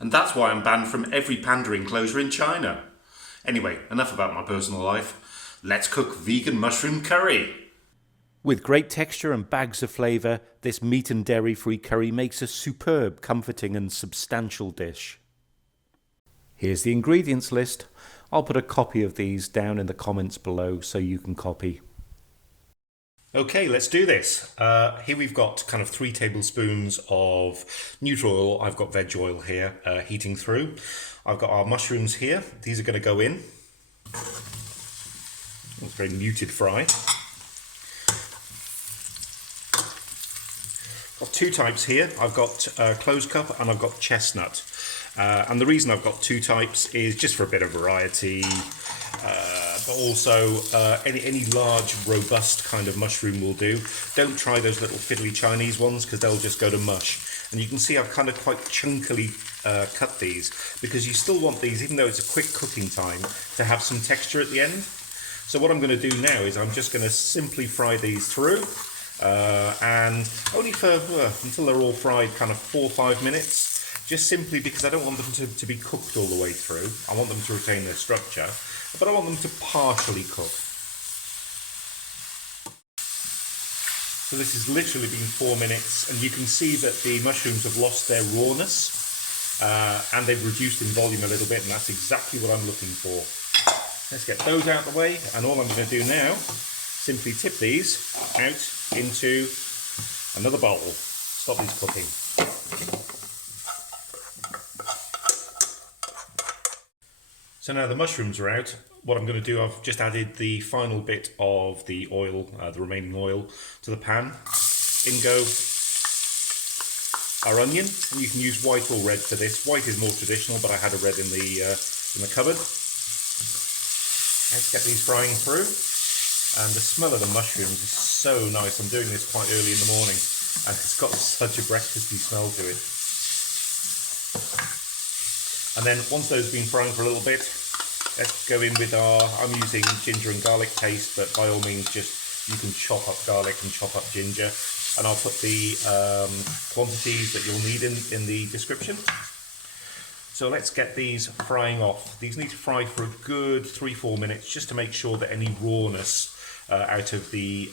And that's why I'm banned from every panda enclosure in China. Anyway, enough about my personal life. Let's cook vegan mushroom curry. With great texture and bags of flavour, this meat and dairy-free curry makes a superb, comforting and substantial dish. Here's the ingredients list. I'll put a copy of these down in the comments below so you can copy. Okay, let's do this. Here we've got kind of 3 tablespoons of Nutrioil. I've got veg oil here heating through. I've got our mushrooms here. These are going to go in. It's very muted fry. Got 2 types here. I've got closed cup and I've got chestnut. And the reason I've got 2 types is just for a bit of variety. But also any large, robust kind of mushroom will do. Don't try those little fiddly Chinese ones because they'll just go to mush. And you can see I've kind of quite chunkily cut these because you still want these, even though it's a quick cooking time, to have some texture at the end. So what I'm going to do now is I'm just going to simply fry these through and only for until they're all fried kind of 4 or 5 minutes, just simply because I don't want them to be cooked all the way through. I want them to retain their structure, but I want them to partially cook. So this has literally been 4 minutes, and you can see that the mushrooms have lost their rawness and they've reduced in volume a little bit, and that's exactly what I'm looking for. Let's get those out of the way, and all I'm going to do now, simply tip these out into another bowl. Stop these cooking. So now the mushrooms are out. What I'm going to do, I've just added the final bit of the oil, the remaining oil, to the pan. In go our onion, and you can use white or red for this. White is more traditional, but I had a red in the cupboard. Let's get these frying through. And the smell of the mushrooms is so nice. I'm doing this quite early in the morning, and it's got such a breakfasty smell to it. And then once those have been frying for a little bit, let's go in with I'm using ginger and garlic paste, but by all means you can chop up garlic and chop up ginger, and I'll put the quantities that you'll need in the description. So let's get these frying off. These need to fry for a good 3-4 minutes just to make sure that any rawness out of the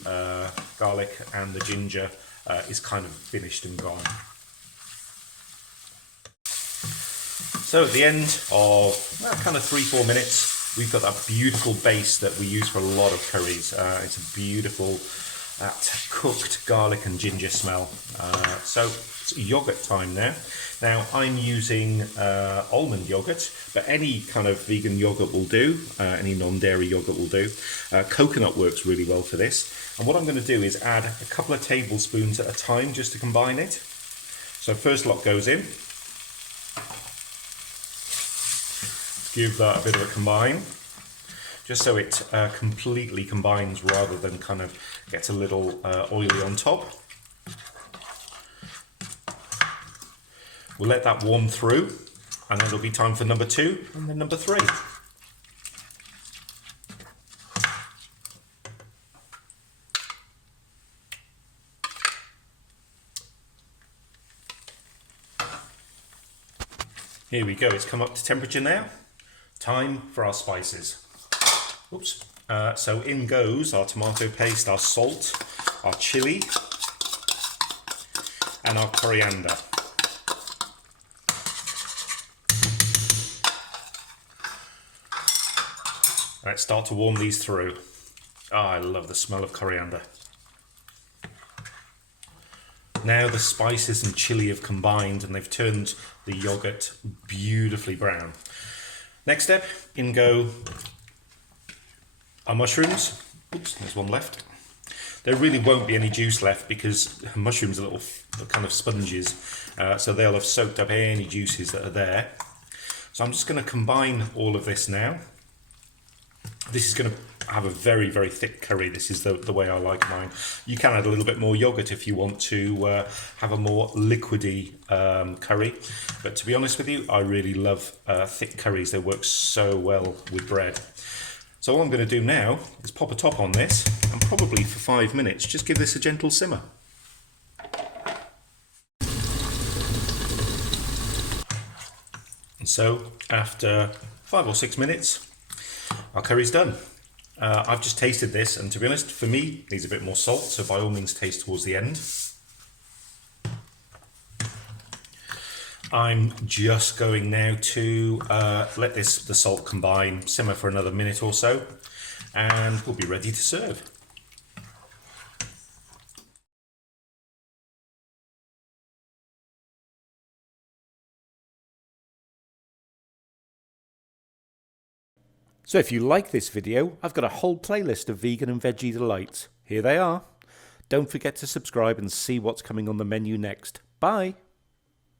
garlic and the ginger is kind of finished and gone. So at the end of kind of 3-4 minutes, we've got that beautiful base that we use for a lot of curries. It's a beautiful cooked garlic and ginger smell. So it's yogurt time now. Now I'm using almond yogurt, but any kind of vegan yogurt will do, any non-dairy yogurt will do. Coconut works really well for this. And what I'm going to do is add a couple of tablespoons at a time just to combine it. So first lot goes in. Give that a bit of a combine, just so it completely combines rather than kind of gets a little oily on top. We'll let that warm through, and then it'll be time for number 2 and then number 3. Here we go, it's come up to temperature now. Time for our spices. Oops. So in goes our tomato paste, our salt, our chili, and our coriander. Let's start to warm these through. I love the smell of coriander. Now the spices and chili have combined and they've turned the yogurt beautifully brown. Next step, in go our mushrooms. Oops, there's one left. There really won't be any juice left because mushrooms are little kind of sponges, so they'll have soaked up any juices that are there. So I'm just going to combine all of this now. This is going to have a very, very thick curry. This is the way I like mine. You can add a little bit more yogurt if you want to have a more liquidy curry. But to be honest with you, I really love thick curries. They work so well with bread. So all I'm going to do now is pop a top on this and probably for 5 minutes just give this a gentle simmer. And so after 5 or 6 minutes, our curry's done. I've just tasted this, and to be honest, for me, needs a bit more salt, so by all means taste towards the end. I'm just going now to let the salt combine, simmer for another minute or so, and we'll be ready to serve. So if you like this video, I've got a whole playlist of vegan and veggie delights. Here they are. Don't forget to subscribe and see what's coming on the menu next. Bye!